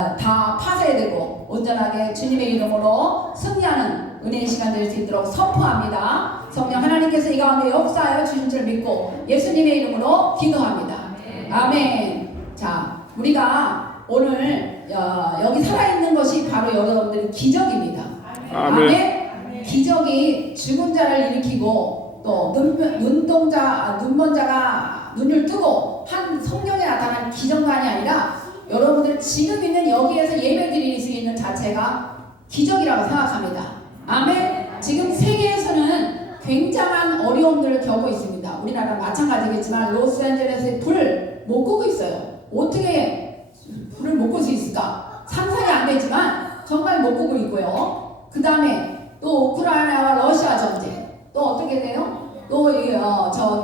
다 파쇄되고 온전하게 주님의 이름으로 승리하는 은혜의 시간 될 수 있도록 선포합니다. 성령 하나님께서 이 가운데 역사하여 주신 줄 믿고 예수님의 이름으로 기도합니다. 아멘. 자, 우리가 오늘 여기 살아있는 것이 바로 여러분들의 기적입니다. 아멘. 기적이 죽은 자를 일으키고 또 눈먼 자가 눈을 뜨고 한 성령에 나타난 기적만이 아니라 여러분들 지금 있는 여기에서 예배 드릴 수 있는 자체가 기적이라고 생각합니다. 아멘. 지금 세계에서는 굉장한 어려움들을 겪고 있습니다. 우리나라 마찬가지겠지만 로스앤젤레스에 불을 못 끄고 있어요. 어떻게 불을 못 끌 수 있을까? 상상이 안 되지만 정말 못 끄고 있고요. 그 다음에 또 우크라이나와 러시아 전쟁, 또 어떻게 돼요? 또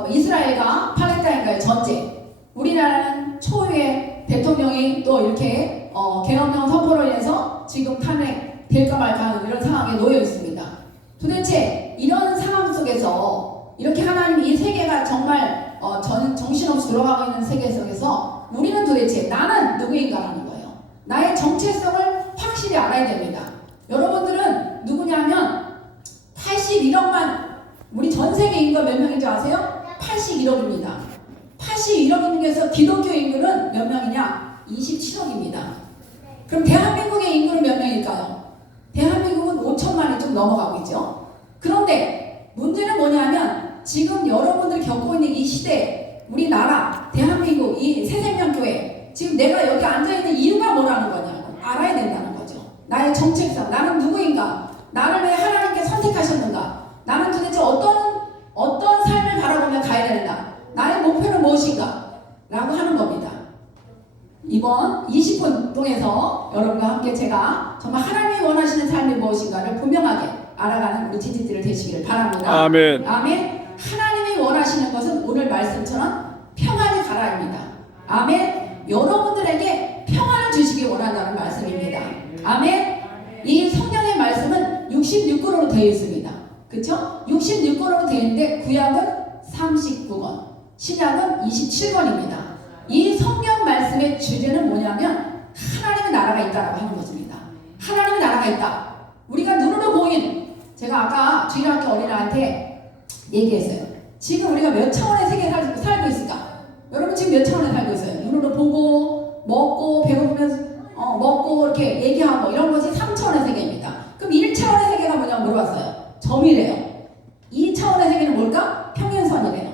이스라엘과 팔레스타인과의 전쟁. 우리나라는 초유의 대통령이 또 이렇게 계엄령 선포로 인해서 지금 탄핵될까 말까 하는 이런 상황에 놓여 있습니다. 도대체 이런 상황 속에서 이렇게 하나님 이 세계가 정말 정신없이 돌아가고 있는 세계 속에서 우리는 도대체 나는 누구인가라는 거예요. 나의 정체성을 확실히 알아야 됩니다. 여러분들은 누구냐면 81억만, 우리 전 세계 인구가 몇 명인지 아세요? 81억입니다. 81억 중에서 기독교 인구는 몇 명이냐? 27억입니다. 그럼 대한민국의 인구는 몇 명일까요? 대한민국은 5천만이 좀 넘어가고 있죠. 그런데 문제는 뭐냐면 지금 여러분들 겪고 있는 이 시대, 우리나라, 대한민국, 이 새생명교회, 지금 내가 여기 앉아있는 이유가 뭐라는 거냐고 알아야 된다는 거죠. 나의 정체성, 나는 누구인가? 나를 왜 하나님께 선택하셨는가? 나는 도대체 어떤 삶을 바라보며 가야 되는가? 나의 목표는 무엇인가? 라고 하는 겁니다. 이번 20분 통해서 여러분과 함께 제가 정말 하나님이 원하시는 삶이 무엇인가를 분명하게 알아가는 우리 지지들을 되시기를 바랍니다. 아멘. 아멘. 하나님이 원하시는 것은 오늘 말씀처럼 평안의 가라입니다. 아멘. 여러분들에게 평안을 주시기 원한다는 말씀입니다. 아멘. 이 성경의 말씀은 66권으로 되어 있습니다. 그렇죠? 66권으로 되어 있는데 구약은 39권, 신약은 27권입니다. 이 성경 말씀의 주제는 뭐냐면 하나님의 나라가 있다라고 하는 것입니다. 하나님의 나라가 있다. 우리가 눈으로 보인, 제가 아까 주일학교 어린아이한테 얘기했어요. 지금 우리가 몇 차원의 세계에 살고 있을까? 여러분 지금 몇 차원에 살고 있어요? 눈으로 보고 먹고 배고프면 먹고 이렇게 얘기하고 이런 것이 3차원의 세계입니다. 그럼 1차원의 세계가 뭐냐고 물어봤어요. 점이래요. 2차원의 세계는 뭘까? 평행선이래요.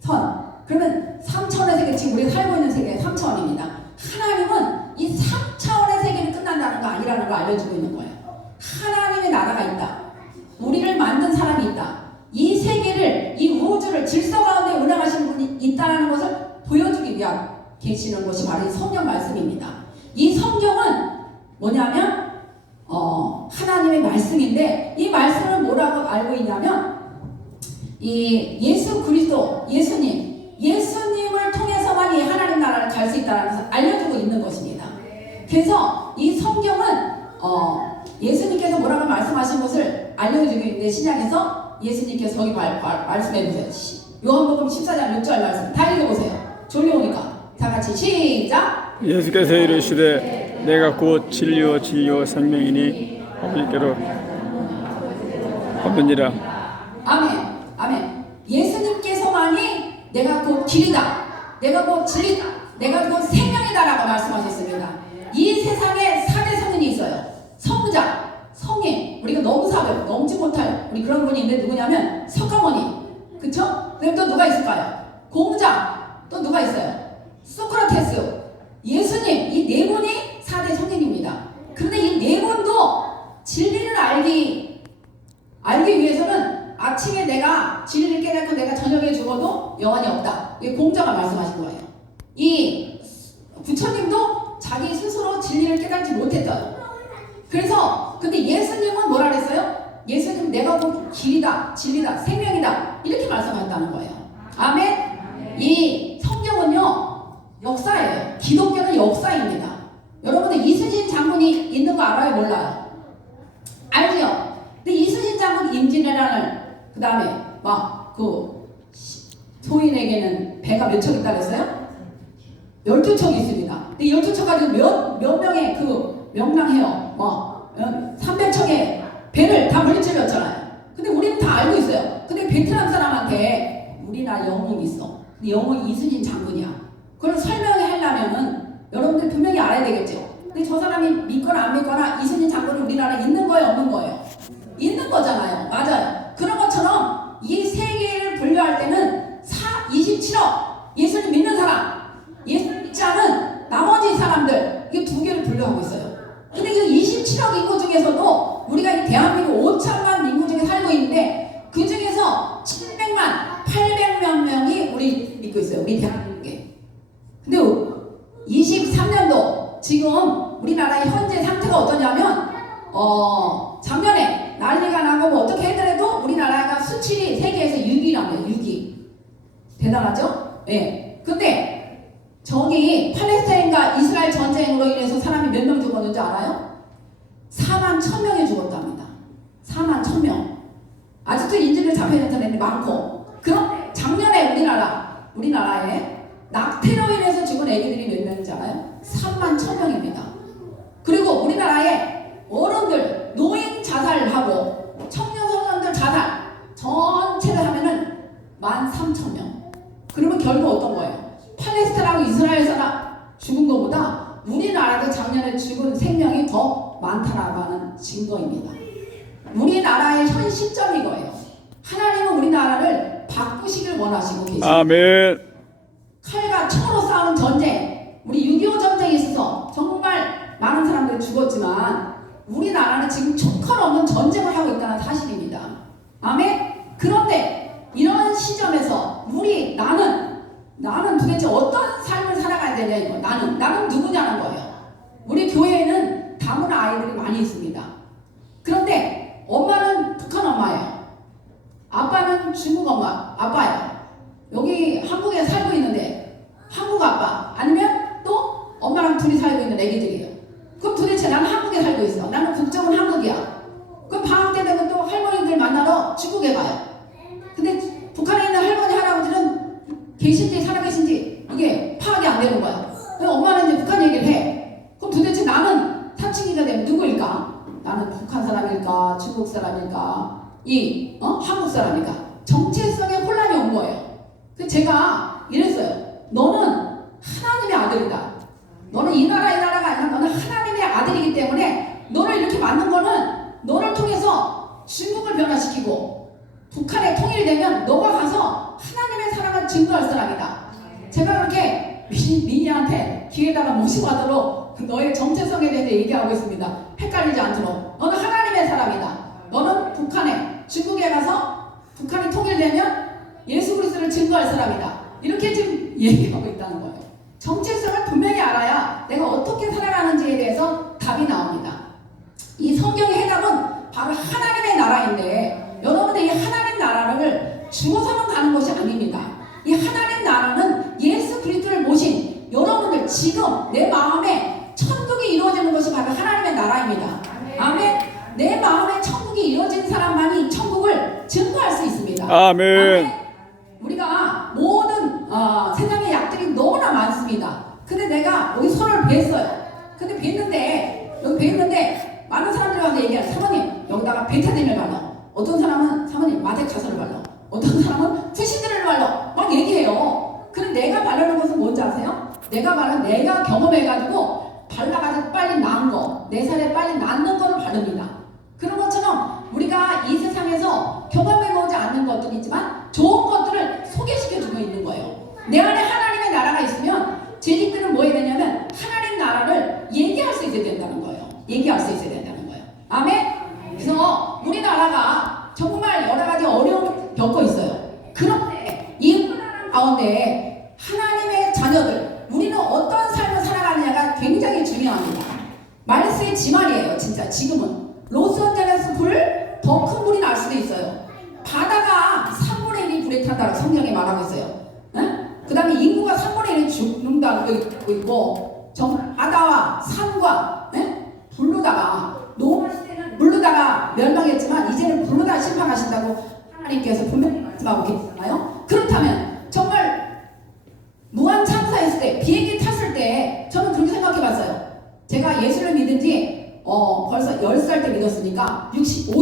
선. 그러면 3차원의 세계, 지금 우리가 살고 있는 세계가 3차원입니다. 하나님은 이 3차원의 세계는 끝난다는 거 아니라는 걸 알려주고 있는 거예요. 하나님의 나라가 있다. 우리를 만든 사람이 있다. 이 세계를, 이 우주를 질서 가운데 운영하시는 분이 있다는 것을 보여주기 위한 계시는 것이 바로 이 성경 말씀입니다. 이 성경은 뭐냐면 하나님의 말씀인데 이 말씀을 뭐라고 알고 있냐면 이 예수 그리스도, 예수님을 통해서만 이 하나님 나라를 갈 수 있다는 것을 알려주고 있는 것입니다. 그래서 이 성경은 예수님께서 뭐라고 말씀하신 것을 알려주고 있는데 신약에서 예수님께서 여기 말씀해 보세요. 요한복음 14장 6절 말씀 다 읽어보세요. 졸려오니까 다 같이 시작. 예수께서 이르시되 내가 곧 진리요 생명이니 아버지께로 오느니라. 아멘. 아멘. 예수님께서만이 내가 곧 길이다, 내가 곧 진리다, 내가 곧 생명이다라고 말씀하셨습니다. 이 세상에 4대 성인이 있어요. 성자, 성인, 우리가 넘지 못할 우리 그런 분이 있는데 누구냐면 석가모니, 그쵸? 그리고 또 누가 있을까요? 공자, 또 누가 있어요? 소크라테스, 예수님, 이 네 분이 4대 성인입니다. 그런데 이 네 분도 진리를 알기 위해서는 아침에 내가 진리를 깨닫고 내가 저녁에 죽어도 영원히 없다. 이게 공자가 말씀하신 거예요. 이 부처님도 자기 스스로 진리를 깨닫지 못했어요. 그래서 근데 예수님은 뭐라 그랬어요? 예수님 내가 곧 길이다, 진리다, 생명이다 이렇게 말씀하셨다는 거예요. 아멘. 이 성경은요 역사예요. 기독교는 역사입니다. 여러분들 이순신 장군이 있는 거 알아요? 몰라요? 알죠? 근데 이순신 장군 임진왜란을 그 다음에 소인에게는 배가 몇 척 있다 그랬어요? 12척이 있습니다. 근데 12척 가지고 몇 명의 그 명랑해요. 300척의 배를 다 물리쳐렸잖아요. 근데 우리는 다 알고 있어요. 근데 베트남 사람한테 우리나라 영웅이 있어. 근데 영웅이 이순신 장군이야. 그걸 설명하려면은 여러분들 분명히 알아야 되겠죠. 근데 저 사람이 믿거나 안 믿거나 이순신 장군은 우리나라에 있는 거예요, 없는 거예요? 있는 거잖아요. 맞아요. 그런 것처럼 이 세계를 분류할 때는 27억 예수님 믿는 사람, 예수님 믿지 않은 나머지 사람들, 이게 두 개를 분류하고 있어요. 근데 이 27억 인구 중에서도 우리가 이 대한민국 5천만 인구 중에 살고 있는데 그 중에서 700만, 800만 명이 우리 믿고 있어요. 우리 대한민국에. 근데 23년도 지금 우리나라의 현재 상태가 어떠냐면 작년에 난리가 나고 뭐 어떻게 했더라도 우리나라가 수출이 세계에서 6위랍니다. 6위. 대단하죠? 예. 근데 저기 팔레스타인과 이스라엘 전쟁으로 인해서 사람이 몇 명 죽었는지 알아요? 4만 1,000명이 죽었답니다. 4만 1,000명. 아직도 인질을 잡혀있는 사람이 많고. 그런데 작년에 우리나라에 낙태로 인해서 죽은 애기들이 몇 명인지 알아요? 3만 1,000명입니다. 그리고 우리나라에 어른들 노인 자살하고 청년 소년들 자살 전체를 하면은 13,000명. 그러면 결국 어떤 거예요? 팔레스타인하고 이스라엘 사람 죽은 것보다 우리나라도 작년에 죽은 생명이 더 많다라고 하는 증거입니다. 우리나라의 현 시점이 거예요. 하나님은 우리나라를 바꾸시길 원하시고 계십니다. 아멘. 칼과 총으로 싸우는 전쟁, 우리 6.25 전쟁에 있어서 정말 많은 사람들이 죽었지만 우리나라는 지금 총칼 없는 전쟁을 하고 있다는 사실입니다. 아멘? 그런데 이런 시점에서 나는 도대체 어떤 삶을 살아가야 되냐 이거. 나는 누구냐는 거예요. 우리 교회에는 다문화 아이들이 많이 있습니다. 그런데 엄마는 북한 엄마예요. 아빠는 중국 아빠예요. 여기 한국에 살고 있는데 한국 아빠 아니면 또 엄마랑 둘이 살고 있는 애기들이에요. 그럼 도대체 나는 한국에 살고 있어. 나는 국적은 한국이야. 그럼 방학 때 되면 또 할머니들 만나러 중국에 가요. 근데 북한에 있는 할머니 할아버지는 계신지 살아계신지 이게 파악이 안 되는 거야. 엄마는 이제 북한 얘기를 해. 그럼 도대체 나는 사춘기가 되면 누구일까? 나는 북한 사람일까? 중국 사람일까? 한국 사람일까? 정체성에 혼란이 온 거예요. 그래서 제가 이랬어요. 너는 하나님의 아들이다. 너는 이 나라가 아니라 너는 하나님의 아들이기 때문에 너를 이렇게 만든 거는 너를 통해서 중국을 변화시키고 북한에 통일되면 너가 가서 하나님의 사랑을 증거할 사람이다. 제가 그렇게 민희한테 귀에다가 모시고 하도록 너의 정체성에 대해서 얘기하고 있습니다. 헷갈리지 않도록. 너는 하나님의 사람이다. 너는 북한에 중국에 가서 북한이 통일되면 예수 그리스도를 증거할 사람이다. 이렇게 지금 얘기하고 있다는 거예요. 정체성을 분명히 알아야 내가 어떻게 살아가는지에 대해서 답이 나옵니다. 이 성경의 해답은 바로 하나님의 나라인데 여러분들 이 하나님 나라를 주어서만 가는 것이 아닙니다. 이 하나님 나라는 예수 그리스도를 모신 여러분들 지금 내 마음에 천국이 이루어지는 것이 바로 하나님의 나라입니다. 아멘. 내 마음에 천국이 이루어진 사람만이 천국을 증거할 수 있습니다. 아멘. 우리가 모든 세상의 약들이 너무나 많습니다. 근데 내가 여기 손을 뵀어요. 근데 뵀는데 많은 사람들이 와서 얘기해요. 사모님 여기다가 베타딘을 발라. 어떤 사람은 사모님 마데카솔을 발라. 어떤 사람은 푸시드를 발라. 막 얘기해요. 근데 내가 바르는 것은 뭔지 아세요? 내가 경험해가지고 발라가지고 빨리 나은 거, 내 살에 빨리 낫는 거를 바릅니다. 그런 것처럼 우리가 이 세상에서 경험해보지 않는 것들이 있지만 좋은 것들을 소개시켜주고 있는 거예요. 내 안에 하나님의 나라가 있으면 재직들은 뭐 해야 되냐면 하나님 나라를 얘기할 수 있어야 된다는 거예요. 얘기할 수 있어야 된다는 거예요. 아멘? 그래서 우리나라가 정말 여러 가지 어려움을 겪고 있어요. 그런데 이 가운데 하나님의 자녀들, 우리는 어떤 삶을 살아가느냐가 굉장히 중요합니다. 말세의 지말이에요. 진짜 지금은 로스앤젤레스 불 더 큰 불이 날 수도 있어요. 바다가 3분의 1이 불에 탄다고 성경에 말하고 있어요. 그 다음에 인구가 3분의 1이 죽는다고 있고 바다와 산과 불로다가 노아할 때는 물로다가 멸망했지만 이제는 불로다 심판하신다고 하나님께서 분명히 말씀하고 계시잖아요. 그렇다면 정말 무한 창사했을 때 비행기 탔을 때 저는 그렇게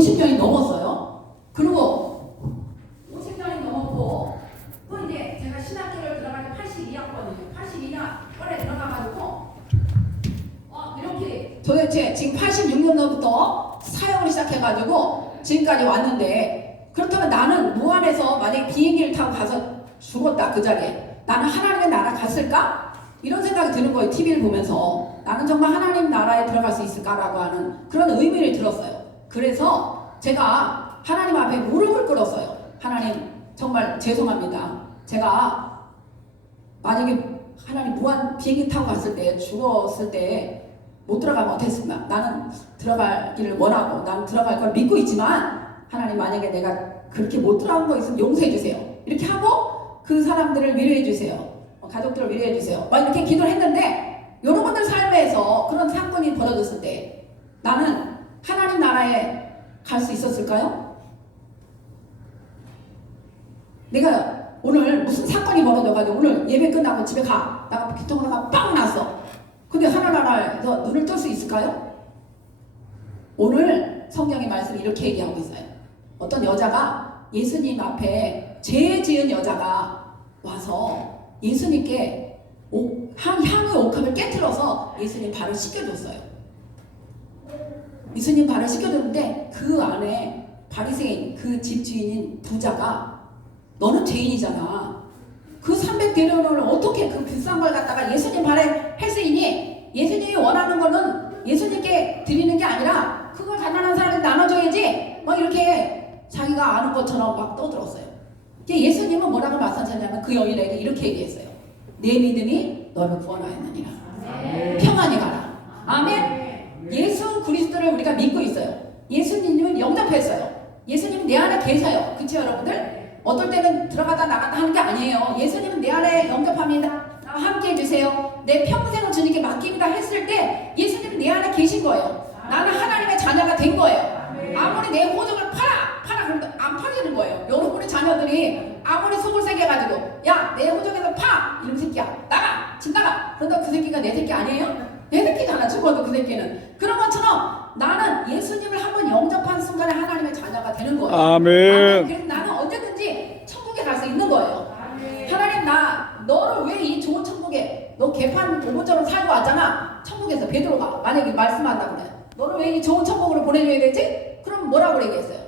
50년이 넘었어요. 그리고 50년이 넘었고 또 이제 제가 신학교를 들어가서 82학번이에요. 82학번에 들어가가지고 이렇게 도대체 지금 86년도부터 사역을 시작해가지고 지금까지 왔는데, 그렇다면 나는 무안에서 만약에 비행기를 타고 가서 죽었다 그 자리에, 나는 하나님의 나라 갔을까? 이런 생각이 드는 거예요. TV를 보면서 나는 정말 하나님 나라에 들어갈 수 있을까라고 하는 그런 의문이 들었어요. 그래서 제가 하나님 앞에 무릎을 꿇었어요. 하나님 정말 죄송합니다. 제가 만약에 하나님 무한 비행기 타고 갔을 때, 죽었을 때 못 들어가면 어땠습니까? 나는 들어가기를 원하고 나는 들어갈 걸 믿고 있지만 하나님 만약에 내가 그렇게 못 들어간 거 있으면 용서해 주세요. 이렇게 하고 그 사람들을 위로해 주세요. 가족들을 위로해 주세요. 막 이렇게 기도를 했는데, 여러분들 삶에서 그런 사건이 벌어졌을 때 나는 하나님 나라에 갈 수 있었을까요? 내가 오늘 무슨 사건이 벌어져가지고 오늘 예배 끝나고 집에 가, 나가 기통하다가 빵 났어. 근데 하나나라에서 눈을 뜰 수 있을까요? 오늘 성경의 말씀이 이렇게 얘기하고 있어요. 어떤 여자가 예수님 앞에, 죄 지은 여자가 와서 예수님께 향의 옥합을 깨트려서 예수님 발을 씻겨줬어요. 예수님 발을 씻겨줬는데 그 안에 바리새인, 그 집주인인 부자가 너는 죄인이잖아. 그 300데나리온을 어떻게 그 비싼 걸 갖다가 예수님 발에 할 수 있니? 예수님이 원하는 거는 예수님께 드리는 게 아니라 그걸 가난한 사람한테 나눠줘야지. 막 이렇게 자기가 아는 것처럼 막 떠들었어요. 예수님은 뭐라고 말씀하셨냐면 그 여인에게 이렇게 얘기했어요. 내 믿음이 너를 구원하였느니라. 평안히 가라. 아멘. 예수 그리스도를 우리가 믿고 있어요. 예수님은 영접했어요. 예수님은 내 안에 계셔요. 그치 여러분들? 어떨 때는 들어갔다 나갔다 하는 게 아니에요. 예수님은 내 안에 영접합니다. 나와 함께 해주세요. 내 평생을 주님께 맡깁니다 했을 때 예수님은 내 안에 계신 거예요. 나는 하나님의 자녀가 된 거예요. 아무리 내 호적을 팔아 그러면 안 팔리는 거예요. 여러분의 자녀들이 아무리 속을 새겨가지고 야 내 호적에서 파! 이런 새끼야 나가! 집 나가! 그런다 그 새끼가 내 새끼 아니에요? 내 새끼잖아. 죽어도 그 새끼는. 그런 것처럼 나는 예수님을 한번 영접한 순간에 하나님의 자녀가 되는 거예요. 아멘. 그래서 나는 언제든지 천국에 갈 수 있는 거예요. 하나님 너를 왜 이 좋은 천국에, 너 개판 고모처럼 살고 왔잖아. 천국에서 베드로가 만약에 말씀한다 그래. 너를 왜 이 좋은 천국으로 보내줘야 되지? 그럼 뭐라고 얘기했어요?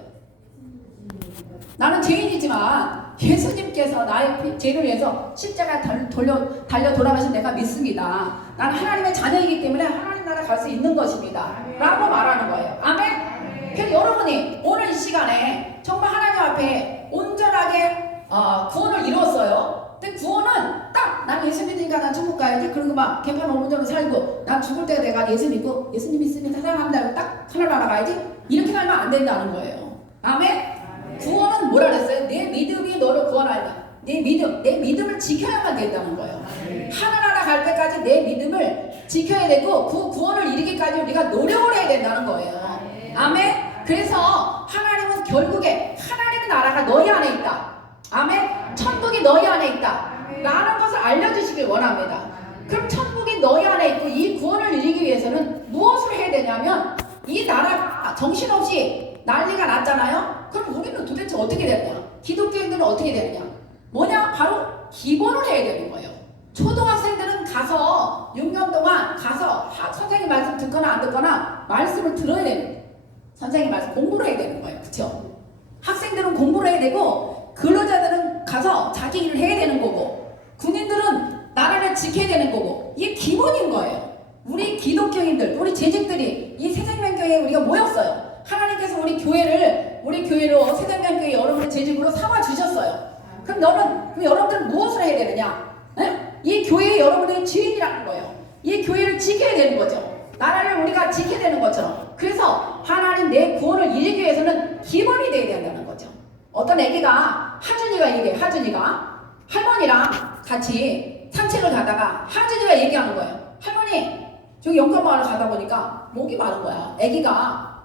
나는 죄인이지만 예수님께서 나의 죄를 위해서 십자가 달려 돌아가신 내가 믿습니다. 나는 하나님의 자녀이기 때문에 하나님 나라 갈 수 있는 것입니다. 라고 말하는 거예요. 아멘? 그래서 여러분이 오늘 이 시간에 정말 하나님 앞에 온전하게 구원을 이루었어요. 근데 구원은 딱 난 예수 믿으니까 난 천국 가야지. 그리고 막 개판 5분전으로 살고 난 죽을 때 내가 예수 믿고 예수님 믿습니다 사랑합니다 딱 하늘나라 가야지. 이렇게 살면 안 된다는 거예요. 아멘? 구원은 뭐라 그랬어요? 내 믿음이 너를 구원하리라. 내 믿음을 지켜야만 된다는 거예요. 하늘나라 갈 때까지 내 믿음을 지켜야 되고 그 구원을 이루기까지 우리가 노력을 해야 된다는 거예요. 아멘? 그래서 하나님은 결국에 하나님의 나라가 너희 안에 있다. 아멘? 천국이 너희 안에 있다. 라는 것을 알려주시길 원합니다. 그럼 천국이 너희 안에 있고 이 구원을 이루기 위해서는 무엇을 해야 되냐면 이 나라가 정신없이 난리가 났잖아요. 그럼 우리는 도대체 어떻게 되느냐? 기독교인들은 어떻게 되느냐? 뭐냐? 바로 기본을 해야 되는 거예요. 초등학생들은 가서 6년 동안 가서 선생님 말씀 듣거나 안 듣거나 말씀을 들어야 되는 거예요. 선생님 말씀 공부를 해야 되는 거예요. 그렇죠? 학생들은 공부를 해야 되고 근로자들은 가서 자기 일을 해야 되는 거고 군인들은 나라를 지켜야 되는 거고 이게 기본인 거예요. 우리 기독교인들, 우리 재직들이 이 새생명교회에 우리가 모였어요. 하나님께서 우리 교회로 새생명교회 여러분의 재직으로 삼아 주셨어요. 그럼 여러분들은 무엇을 해야 되느냐? 에? 이 교회의 여러분의 주인이라는 거예요. 이 교회를 지켜야 되는 거죠. 나라를 우리가 지켜야 되는 것처럼. 그래서 하나님 내 구원을 이루기 위해서는 기본이 돼야 된다는 거죠. 어떤 애기가 하준이가 할머니랑 같이 산책을 가다가 하준이가 얘기하는 거예요. 할머니 저기 영감마을 가다 보니까 목이 마른 거야. 애기가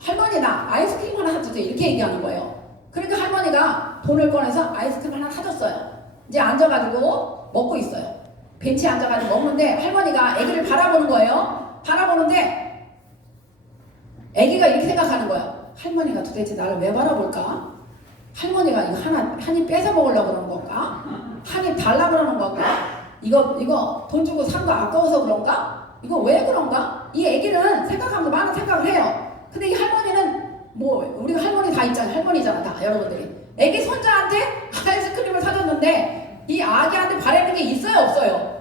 할머니나 아이스크림 하나 사주세요 이렇게 얘기하는 거예요. 그러니까 할머니가 돈을 꺼내서 아이스크림 하나 사줬어요. 이제 앉아가지고 먹고 있어요. 벤치에 앉아가지고 먹는데 할머니가 애기를 바라보는 거예요. 바라보는데 애기가 이렇게 생각하는 거예요. 할머니가 도대체 나를 왜 바라볼까? 할머니가 이거 한입 뺏어 먹으려고 그러는 건가? 한입 달라 그러는 건가? 이거 돈 주고 산 거 아까워서 그런가? 이거 왜 그런가? 이 애기는 생각하면서 많은 생각을 해요. 근데 이 할머니는 뭐 우리가 할머니 다 있잖아요. 할머니잖아 다 여러분들이. 애기 손자한테 아이스크림을 사줬는데 이 아기한테 바라는 게 있어요 없어요?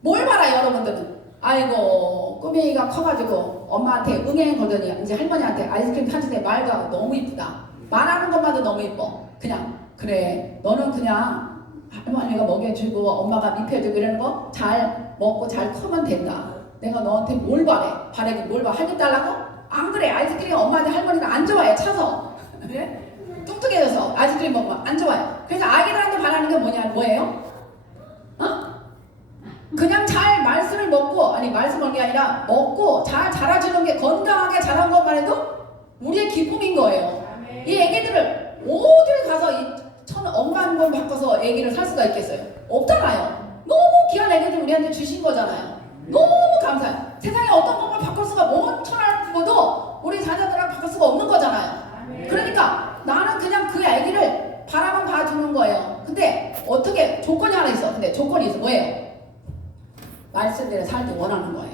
뭘 바라요 여러분들은? 아이고 꼬맹이가 커가지고 엄마한테 응애거든요. 이제 할머니한테 아이스크림 사줄 때 말도 너무 이쁘다. 말하는 것만도 너무 이뻐. 그냥 그래 너는 그냥 할머니가 먹여주고 엄마가 입혀주고 이러는 거 잘 먹고 잘 크면 된다. 내가 너한테 뭘 바래? 바래긴 뭘 봐? 한입 달라고? 안 그래. 아이스크림 엄마한테 할머니가 안 좋아해. 차서 그래? 뚱뚱해져서 아이스크림 먹으면 안 좋아요. 그래서 아기들한테 바라는 게 뭐예요? 그냥 잘 말씀을 먹고, 아니 말씀 먹는 게 아니라 먹고 잘 자라주는 게, 건강하게 자란 것만 해도 우리의 기쁨인 거예요. 이 애기들을 어딜 가서 이 억만 원 바꿔서 애기를 살 수가 있겠어요? 없잖아요. 너무 귀한 애기들 우리한테 주신 거잖아요. 너무 감사해요. 세상에 어떤 것만 바꿀 수가, 뭐 천하를 두고도 우리 자녀들랑 바꿀 수가 없는 거잖아요. 그러니까 나는 그냥 그 애기를 바라만 봐주는 거예요. 근데 어떻게, 조건이 하나 있어. 근데 조건이 있어. 뭐예요? 말씀대로 살기 원하는 거예요.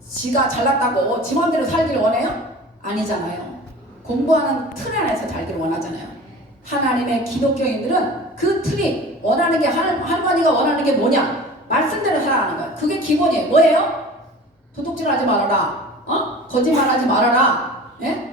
지가 잘났다고 지 맘대로 살기를 원해요? 아니잖아요. 공부하는 틀 안에서 살기를 원하잖아요. 하나님의 기독교인들은 그 틀이 원하는 게, 할머니가 원하는 게 뭐냐? 말씀대로 살아가는 거예요. 그게 기본이에요. 뭐예요? 도둑질하지 말아라. 거짓말하지 말아라. 예?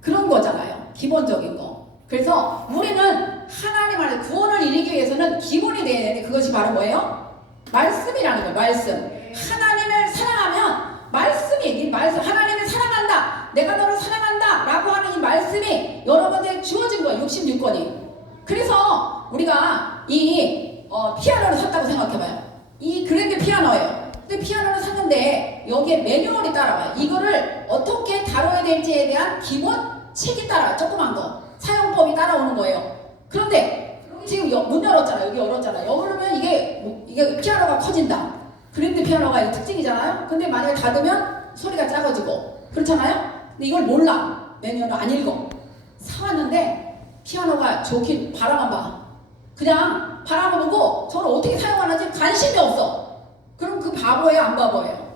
그런 거잖아요. 기본적인 거. 그래서 우리는 하나님 안에 구원을 이루기 위해서는 기본이 돼야 되는데, 그것이 바로 뭐예요? 말씀이라는 거예요. 말씀. 하나님을 사랑하면 말씀이, 이 말씀, 하나님을 사랑한다, 내가 너를 사랑한다 라고 하는 이 말씀이 여러분들에게 주어진 거예요. 66권이. 그래서 우리가 이 피아노를 샀다고 생각해봐요. 이 그랜드 피아노예요. 근데 피아노를 샀는데 여기에 매뉴얼이 따라와요. 이거를 어떻게 다뤄야 될지에 대한 기본 책이 따라와요. 조그만 거. 사용법이 따라오는 거예요. 그런데 지금 문 열었잖아요. 여기 열었잖아요. 열으면 이게 피아노가 커진다. 그랜드 피아노가 이 특징이잖아요. 근데 만약에 닫으면 소리가 작아지고 그렇잖아요. 근데 이걸 몰라. 매뉴얼을 안 읽어. 사왔는데 피아노가 좋긴, 바라만 봐. 그냥 바라만 보고 저를 어떻게 사용하는지 관심이 없어. 그럼 그 바보예요, 안 바보예요?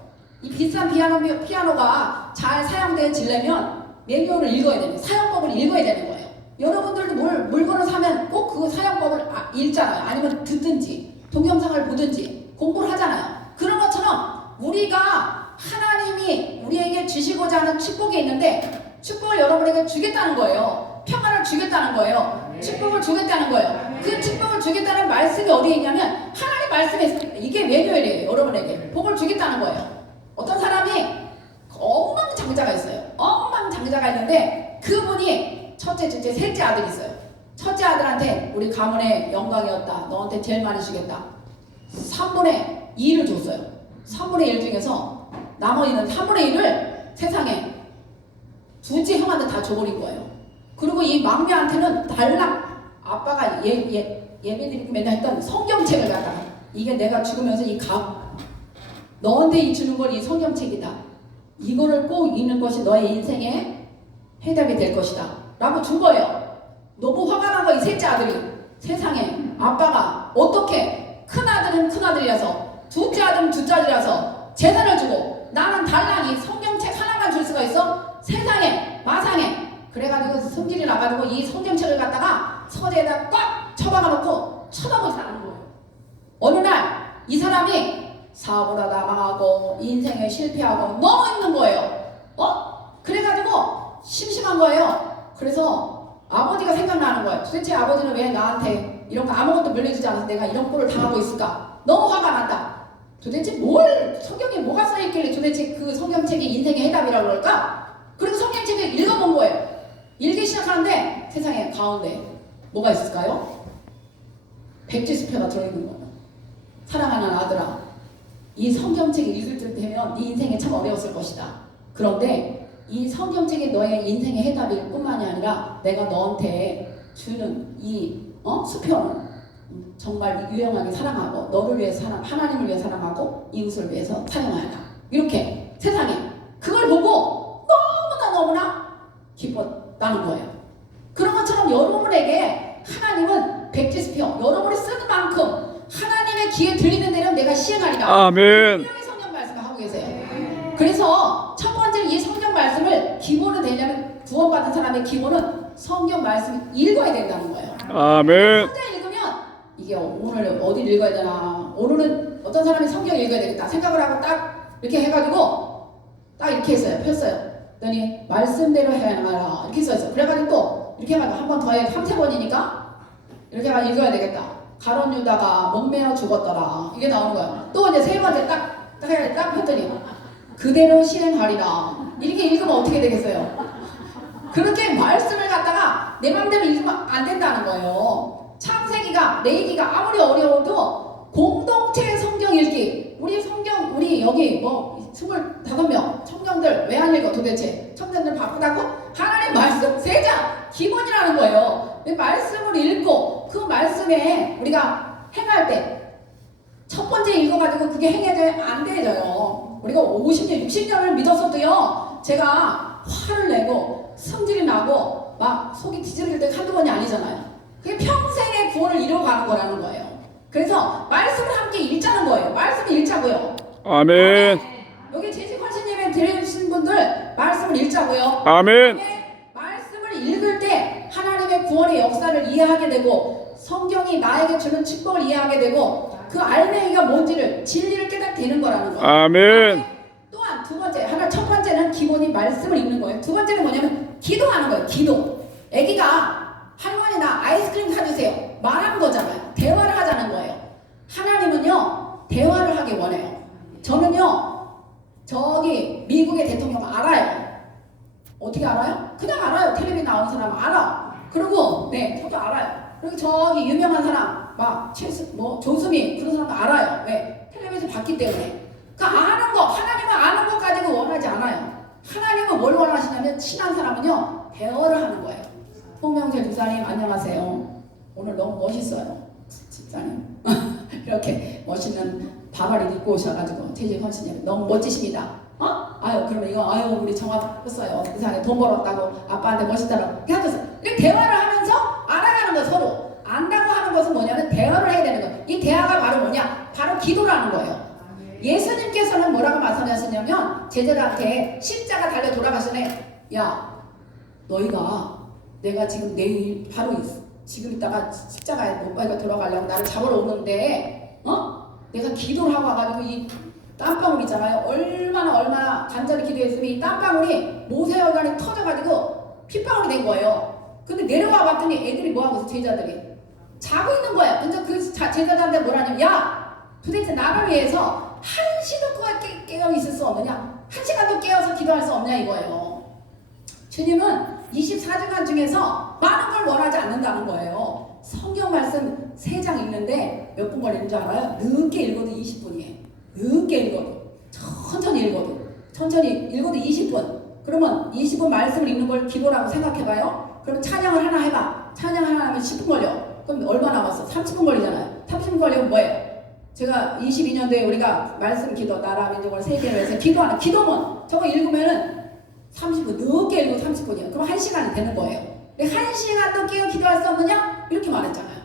이 비싼 피아노가 잘 사용되지려면 매뉴얼을 읽어야 되는, 사용법을 읽어야 되는 거예요. 여러분들도 물건을 사면 꼭 그 사용법을 읽잖아요. 아니면 듣든지 동영상을 보든지 공부를 하잖아요. 그런 것처럼 우리가, 하나님이 우리에게 주시고자 하는 축복이 있는데 축복을 여러분에게 주겠다는 거예요. 평안을 주겠다는 거예요. 축복을 주겠다는 거예요. 그 축복을 주겠다는 말씀이 어디에 있냐면 하나님 말씀에 있습니다. 이게 매뉴얼이에요. 여러분에게 복을 주겠다는 거예요. 어떤 사람이 엉망장자가 있어요. 엉망장자가 있는데 그분이 첫째, 둘째, 셋째 아들이 있어요. 첫째 아들한테 우리 가문의 영광이었다, 너한테 제일 많이 주겠다, 3분의 2를 줬어요. 3분의 1 중에서 나머지는 3분의 1을 세상에 둘째 형한테 다 줘버린 거예요. 그리고 이 막내한테는 달랑, 아빠가 예배드리고 맨날 했던 성경책을 갖다가, 이게 내가 죽으면서 너한테 주는 건 이 성경책이다, 이거를 꼭 읽는 것이 너의 인생의 해답이 될 것이다 라고 준 거예요. 너무 화가 난 거, 이 셋째 아들이. 세상에 아빠가 어떻게, 큰아들은 큰아들이라서, 둘째 아들은 둘째 아들이라서 재산을 주고 나는 달랑이 성경책 하나만 줄 수가 있어? 세상에, 마상에. 그래가지고 성질이 나가지고 이 성경책을 갖다가 서재에다 꽉 처박아 놓고 쳐다보지 않는 거예요. 어느 날 이 사람이 사업을 하다 망하고 인생에 실패하고 너무 힘든 거예요. 그래가지고 심심한 거예요. 그래서 아버지가 생각나는 거예요. 도대체 아버지는 왜 나한테 이런 거 아무것도 물려주지 않아서 내가 이런 꼴을 당하고 있을까? 너무 화가 났다. 도대체 성경에 뭐가 써있길래 도대체 그 성경책이 인생의 해답이라고 그럴까? 그리고 성경책을 읽어본 거예요. 읽기 시작하는데 세상에 가운데 뭐가 있을까요? 백지수표가 들어있는 거예요. 사랑하는 아들아, 이 성경책을 읽을 때 되면 네 인생이 참 어려웠을 것이다. 그런데 이 성경책이 너의 인생의 해답일 뿐만이 아니라 내가 너한테 주는 이 수표는 정말 유용하게 사랑하고, 너를 위해서 하나님을 위해 사랑하고 이웃을 위해서 사용하여라. 이렇게 세상에 그걸 보고 기뻤다는 거예요. 그런 것처럼 여러분에게 하나님은 백지수표 여러분이 쓰는 만큼 하나님의 귀에 들리는 대로 내가 시행하리라. 아멘. 분명히 성경 말씀을 하고 계세요. 그래서 첫 번째 이 성경 말씀을 기본은 되려면 구원받은 사람의 기본은 성경 말씀을 읽어야 된다는 거예요. 아멘. 혼자 읽으면 이게 오늘 어디 읽어야 되나, 오늘은 어떤 사람이 성경 읽어야 되겠다 생각을 하고 딱 이렇게 해가지고 딱 이렇게 했어요. 폈어요. 그랬더니 말씀대로 해야 하라 이렇게 써있어요. 그래가지고 또 이렇게 해가지고 한 번 더 해. 3-4번이니까 이렇게 해가지고 읽어야 되겠다. 가론 유다가 목매어 죽었더라 이게 나오는 거예요. 또 이제 세 번째 딱 폈더니 그대로 실행하리라 이렇게 읽으면 어떻게 되겠어요? 그렇게 말씀을 갖다가 내 맘대로 읽으면 안 된다는 거예요. 창세기가 레이기가 아무리 어려워도 공동체 성경 읽기, 우리 여기 뭐 25명 청년들 왜 안 읽어 도대체? 청년들 바쁘다고? 하나님 말씀 3장 기본이라는 거예요. 말씀을 읽고 그 말씀에 우리가 행할 때 첫 번째 읽어가지고 그게 행해져야 안 되져요. 우리가 50년 60년을 믿었어도요, 제가 화를 내고 성질이 나고 막 속이 뒤집어질 때 한두 번이 아니잖아요. 그게 평생의 구원을 이루어가는 거라는 거예요. 그래서 말씀을 함께 읽자는 거예요. 말씀을 읽자고요. 아멘. 여기 재직하신 예배 드리신 분들 말씀을 읽자고요. 아멘. 말씀을 읽을 때 하나님의 구원의 역사를 이해하게 되고 성경이 나에게 주는 축복을 이해하게 되고 그 알맹이가 뭔지를 진리를 깨닫게 되는 거라는 거예요. 아멘. 또한 두 번째, 첫 번째는 기본이 말씀을 읽는 거예요. 두 번째는 뭐냐면 기도하는 거예요. 기도. 아기가 할머니 나 아이스크림 사주세요 말하는 거잖아요. 대화를 하자는 거예요. 하나님은요 대화를 하기 원해요. 저는요 저기 미국의 대통령 알아요. 어떻게 알아요? 그냥 알아요. 텔레비전 나오는 사람 알아. 그리고 저도 알아요. 그리고 저기 유명한 사람 막 조수미 그런 사람도 알아요. 왜? 텔레비전 봤기 때문에. 그 아는 거, 하나님은 아는 것 가지고 원하지 않아요. 하나님은 뭘 원하시냐면 친한 사람은요 대화를 하는 거예요. 홍명재 집사님 안녕하세요. 오늘 너무 멋있어요. 집사님 이렇게 멋있는 바바리 입고 오셔가지고 재직하시냐면 너무 멋지십니다. 아유 그러면 이거 우리 정확했어요. 세상에 돈 벌었다고 아빠한테 멋있다고 이렇게 하면서 이렇게 대화를 하면서 알아가는 거 서로. 안다고 하는 것은 뭐냐면 대화를 해야 되는 거예요. 이 대화가 바로 뭐냐? 바로 기도라는 거예요. 예수님께서는 뭐라고 말씀하셨냐면 제자들한테 십자가 달려 돌아가시네. 야 너희가 내가 지금 내일 바로 지금 있다가 십자가에 못 박혀 돌아가려고 나를 잡으러 오는데 내가 기도를 하고 와가지고 이 땀방울 있잖아요. 얼마나 간절히 기도했으면 이 땀방울이 모세혈관이 터져가지고 핏방울이 된 거예요. 근데 내려와 봤더니 애들이 뭐하고 있어? 제자들이 자고 있는 거예요. 근데 그 제자들한테 뭐라냐면 야 도대체 나를 위해서 1시도 깨어 있을 수 없느냐? 1시간도 깨어서 기도할 수 없냐 이거예요. 주님은 24시간 중에서 많은 걸 원하지 않는다는 거예요. 성경 말씀 3장 읽는데 몇 분 걸리는 줄 알아요? 늦게 읽어도 20분이에요. 늦게 읽어도 천천히 읽어도 20분. 그러면 20분 말씀을 읽는 걸 기도라고 생각해봐요. 그럼 찬양을 하나 해봐. 찬양 하나 하면 10분 걸려. 그럼 얼마 남았어? 30분 걸리잖아요. 30분 걸리면 뭐예요? 제가 22년도에 우리가 말씀 기도 나라 민족을 세계를 위해서 기도하는 기도문 저거 읽으면은 30분 늦게 읽고 30분이에요. 그럼 1시간이 되는 거예요. 1시간도 깨어 기도할 수 없느냐? 이렇게 말했잖아요.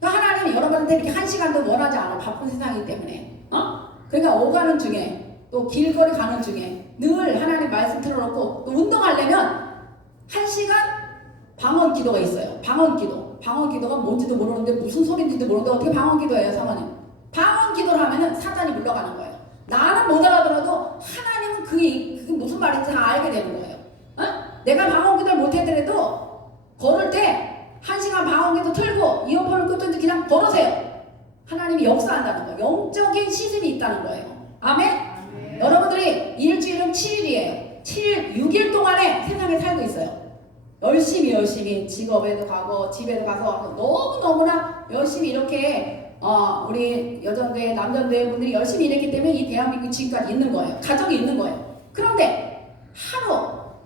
그러니까 하나님이 여러분한테 이렇게 1시간도 원하지 않아. 바쁜 세상이기 때문에. 그러니까 오가는 중에 또 길거리 가는 중에 늘 하나님 말씀 틀어놓고 또 운동하려면 1시간 방언 기도가 있어요. 방언 기도가 뭔지도 모르는데 무슨 소리인지도 모르는데 어떻게 방언 기도해요, 사모님? 방언 기도를 하면은 사탄이 물러가는 거예요. 나는 못 알아들어도 하나님은 그게 무슨 말인지 다 알게 되는 거예요. 내가 방언 기도를 못 해더라도 걸을 때 1시간 방언 기도 틀고 이어폰을 끄든지 그냥 걸으세요. 하나님이 역사한다는 거예요. 영적인 시즌이 있다는 거예요. 아멘? 여러분들이 일주일은 7일이에요. 7일, 6일 동안에 세상에 살고 있어요. 열심히 직업에도 가고 집에도 가서 너무나 열심히 이렇게 우리 여전대 남전대 분들이 열심히 일했기 때문에 이 대한민국 지금까지 있는 거예요. 가족이 있는 거예요. 그런데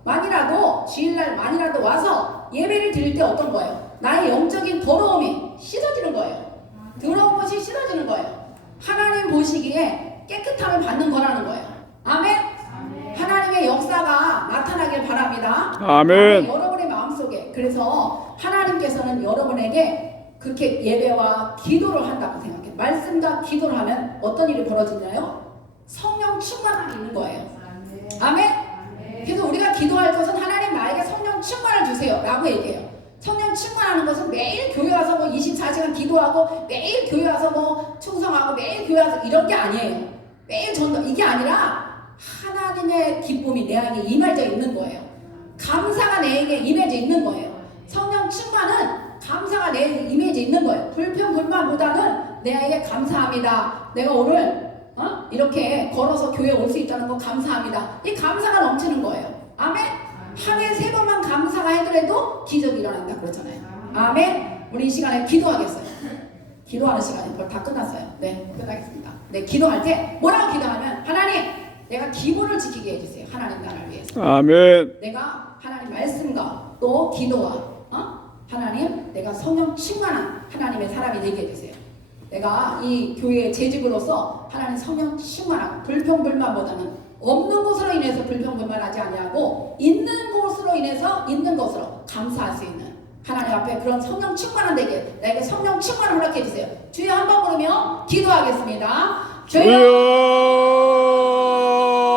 하루만이라도 주일날만이라도 와서 예배를 드릴 때 어떤 거예요? 나의 영적인 더러움이 씻어지는 거예요. 더러운 것이 씻어지는 거예요. 하나님 보시기에 깨끗함을 받는 거라는 거예요. 아멘? 하나님의 역사가 나타나길 바랍니다. 아멘. 여러분의 마음속에. 그래서 하나님께서는 여러분에게 그렇게 예배와 기도를 한다고 생각해요. 말씀과 기도를 하면 어떤 일이 벌어지나요? 성령 충만함이 있는 거예요. 아멘. 그래서 우리가 기도할 것은 하나님 나에게 성령 충만을 주세요 라고 얘기해요. 성령 충만하는 것은 매일 교회 와서 뭐 24시간 기도하고 매일 교회 와서 뭐 충성하고 매일 교회 와서 이런 게 아니에요. 매일 전도 이게 아니라 하나님의 기쁨이 내게 임해져 있는 거예요. 감사가 내게 임해져 있는 거예요. 성령 충만은 감사가 내게 임해져 있는 거예요. 불평불만보다는 내게 감사합니다. 내가 오늘 이렇게 걸어서 교회에 올 수 있다는 거 감사합니다. 이 감사가 넘치는 거예요. 아멘. 하루에 3번만 감사가 해더라도 기적이 일어난다 그러잖아요. 아멘. 우리 이 시간에 기도하겠어요. 기도하는 시간이 벌써 다 끝났어요. 네, 끝나겠습니다. 네, 기도할 때 뭐라고 기도하면 하나님 내가 기본을 지키게 해주세요. 하나님 나라를 위해서. 아멘. 내가 하나님 말씀과 또 기도와 하나님 내가 성령 충만한 하나님의 사람이 되게 해주세요. 내가 이 교회의 재직으로서 하나님 성령 충만한 불평불만보다는 없는 것으로 인해서 불평불만하지 아니하고 있는 것으로 인해서 있는 것으로 감사할 수 있는 하나님 앞에 그런 성령 충만한 되게 나에게 성령 충만을 허락해 주세요. 주여 한번 부르며 기도하겠습니다.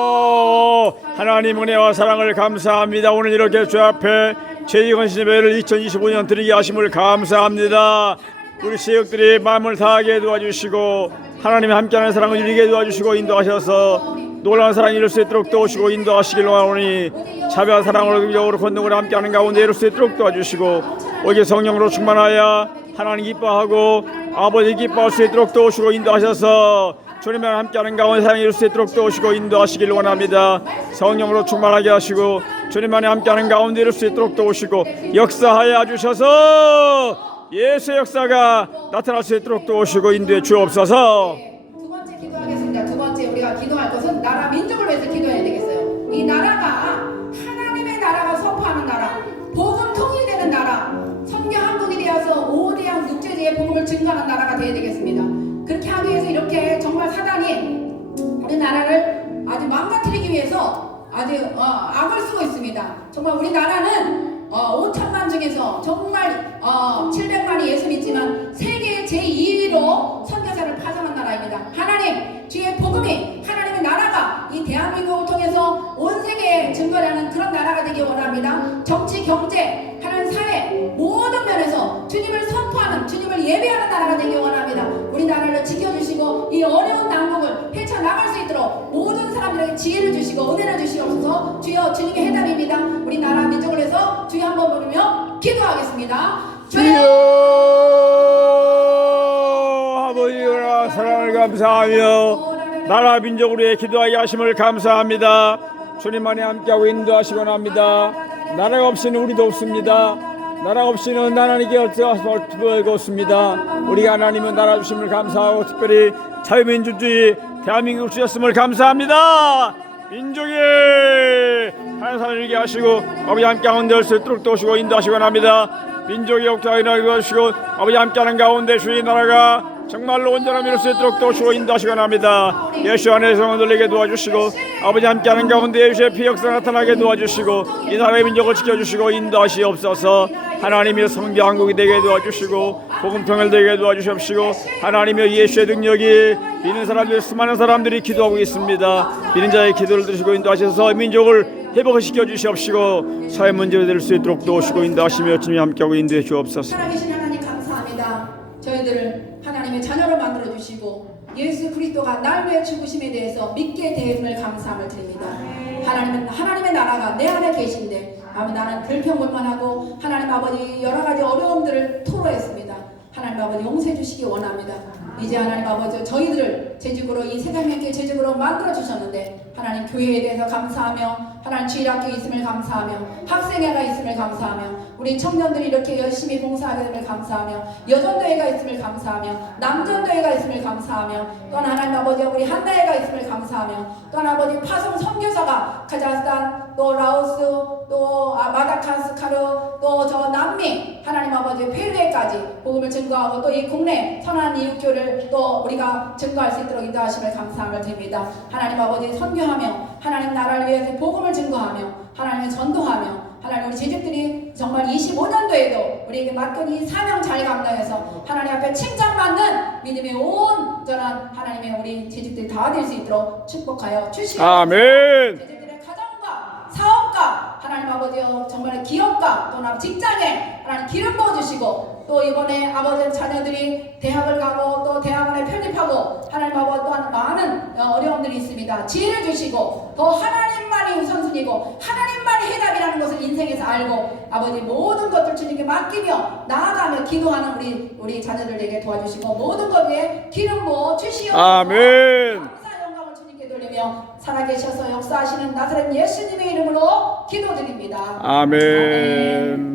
주여 하나님 은혜와 사랑을 감사합니다. 오늘 이렇게 주 앞에 재직헌신 예배를 2025년 드리게 하심을 감사합니다. 우리 세역들이 마음을 다하게 도와주시고 하나님의 함께하는 사랑을 이루게 도와주시고 인도하셔서 놀라운 사랑이 이룰 수 있도록 도우시고 인도하시길 원하오니 자비와 사랑으로 영으로 권능으로 함께하는 가운데 이룰 수 있도록 도와주시고 오직 성령으로 충만하여 하나님 기뻐하고 아버지 기뻐할 수 있도록 도우시고 인도하셔서 주님과 함께하는 가운데 사랑이 이룰 수 있도록 도우시고 인도하시길 원합니다. 성령으로 충만하게 하시고 주님만이 함께하는 가운데 이룰 수 있도록 도우시고 역사하여 주셔서 예수의 역사가 나타날 수 있도록 도우시고 인도해 주옵소서. 두 번째 기도하겠습니다. 두 번째 우리가 기도할 것은 나라 민족을 위해서 기도해야 되겠어요. 이 나라가 하나님의 나라가 선포하는 나라, 복음 통일되는 나라, 성경 한국이 되어서 5대양 6제지의 복음을 증거하는 나라가 되어야 되겠습니다. 그렇게 하기 위해서 이렇게 정말 사단이 우리 나라를 아주 망가뜨리기 위해서 아주 악을 쓰고 있습니다. 정말 우리 나라는 5천만 중에서 정말 700만이 예수 믿지만 세계 제2위로 선교사를 파송한 나라입니다. 하나님 주의 복음이 하나님의 나라가 이 대한민국을 통해서 온 세계에 증거하는 그런 나라가 되기 원합니다. 정치, 경제, 하나님 사회 모든 면에서 주님을 선포하는 주님을 예배하는 나라가 되기 원합니다. 우리 나라를 지켜주시고 이 어려운 난국을 헤쳐나갈 수 있도록 모든 사람들에게 지혜를 주시고 은혜를 주시옵소서. 주여 주님의 해답입니다. 우리 나라 민족을 해서 주여 한번 부르며 기도하겠습니다. 주여 아버지와 사랑을 감사하며 나라 민족을 위해 기도하게 하심을 감사합니다. 주님만이 함께하고 인도하시곤 합니다. 나라가 없이는 우리도 없습니다. 나라가 없이는 하나님께 어떻게 없습니다. 우리가 하나님은 나라 주심을 감사하고 특별히 자유민주주의 대한민국 주셨음을 감사합니다. 민족이 한 사람을 이루게 하시고 아버지 함께 가운데 할 수 있도록 도우시고 인도하시곤 합니다. 민족이 역사하게 도와주시고 아버지 함께하는 가운데 주의 나라가 정말로 온전함 이룰 수 있도록 도우시고 인도하시곤 합니다. 예수 안에서 늘리게 도와주시고 아버지 함께하는 가운데 예수의 피 역사 나타나게 도와주시고 이 나라의 민족을 지켜주시고 인도하시옵소서. 하나님의 성교 한국이 되게 도와주시고 복음통일 되게 도와주시옵시고 하나님의 예수의 능력이 믿는 사람들 수많은 사람들이 기도하고 있습니다. 믿는 자의 기도를 들으시고 인도하셔서 민족을 회복시켜 주시옵시고 사회 문제를 될 수 있도록 도우시고 인도하시며 주님 함께하고 인도해 주옵소서. 살아계신 하나님 감사합니다. 저희들을 하나님의 자녀로 만들어 주시고 예수 그리스도가 날 위해 죽으심에 대해서 믿게 되음을 감사함을 드립니다. 하나님은 하나님의 나라가 내 안에 계신데 나는 불평불만하고 하나님 아버지 여러 가지 어려움들을 토로했습니다. 하나님 아버지 용서해 주시기 원합니다. 이제 하나님 아버지 저희들을 재직으로 이 세상의 재직으로 만들어 주셨는데 하나님 교회에 대해서 감사하며 하나님 주일학교 있음을 감사하며 학생회가 있음을 감사하며 우리 청년들이 이렇게 열심히 봉사하게 됨을 감사하며 여전도회가 있음을 감사하며 남전도회가 있음을 감사하며 또한 하나님 아버지 우리 한나회가 있음을 감사하며 또한 아버지 파송 선교사가 카자흐스탄 또 라오스 또 마다가스카르 마찬가지로 또 저 남미 하나님 아버지 페루에까지 복음을 증거하고 또 이 국내 선한 이웃교를 또 우리가 증거할 수 있도록 인도하심을 감사함을 드립니다. 하나님 아버지 선교하며 하나님 나라를 위해서 복음을 증거하며 하나님을 전도하며 하나님 우리 재직들이 정말 25년도에도 우리에게 맡긴 이 사명 잘 감당해서 하나님 앞에 칭찬받는 믿음의 온전한 하나님의 우리 재직들이 다 될 수 있도록 축복하여 주시옵소서. 아멘. 재직들의 가정과 사업과 하나님 아버지여 정말 기업과 또는 직장에 하나님 기름 부어주시고 또 이번에 아버지 자녀들이 대학을 가고 또 대학원에 편입하고 하나님 아버지 또한 많은 어려움들이 있습니다. 지혜를 주시고 더 하나님만이 우선순위고 하나님만이 해답이라는 것을 인생에서 알고 아버지 모든 것들 주님께 맡기며 나아가며 기도하는 우리 자녀들에게 도와주시고 모든 것 위에 기름 부어 주시옵소서. 아멘. 감사 영광을 주님께 돌리며 살아계셔서 역사하시는 나사렛 예수님의 이름으로 기도드립니다. 아멘.